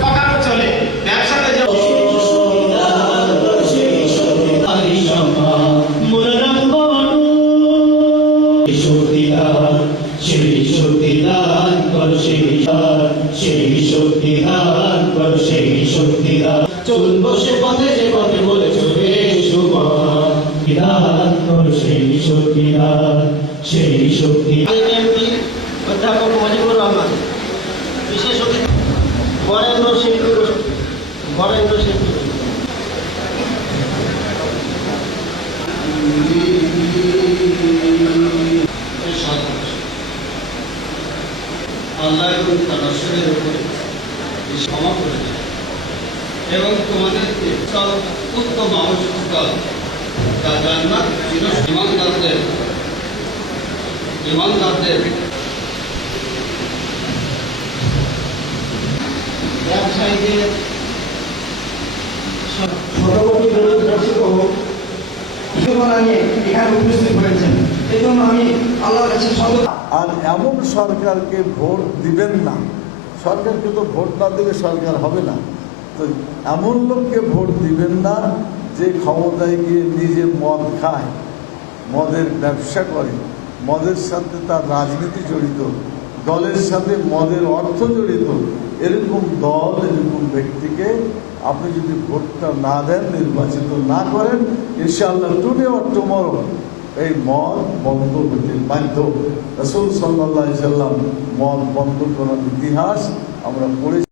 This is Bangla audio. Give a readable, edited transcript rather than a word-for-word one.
ঠকানো চলে ব্যবসাতে চলবো সে পথে যে পথে বলে চলে বিধান করো সেই শক্তি অধ্যাপক মুজিবুর রহমান, বিশেষ অতিথি বরেন্দ্র শিল্পী আল্লাহ এবং তার রাসূলের উপরে ক্ষমা করেছে এবং তোমাদেরকে সব উত্তম আবশ্যকতা তা জান্নাত চির ইমানদারদের ব্যবসায়ীদের এখানে উপস্থিত হয়েছেন। এই জন্য আমি আল্লাহর কাছে আর এমন সরকারকে ভোট দিবেন না, সরকারকে তো ভোট না দিলে সরকার হবে না, তো এমন লোককে ভোট দিবেন না যে ক্ষমতায় গিয়ে নিজে মদ খায়, মদের ব্যবসা করে, মদের সাথে তার রাজনীতি জড়িত, দলের সাথে মদের অর্থ জড়িত, এরকম দল এরকম ব্যক্তিকে আপনি যদি ভোটটা না দেন, নির্বাচিত না করেন, ইনশাআল্লাহ টুডে অর টুমরো এই মদ বন্ধ হতে বাধ্য। রাসূল সাল্লাল্লাহু আলাইহি ওয়াসাল্লাম মদ বন্ধ করার ইতিহাস আমরা পড়েছি।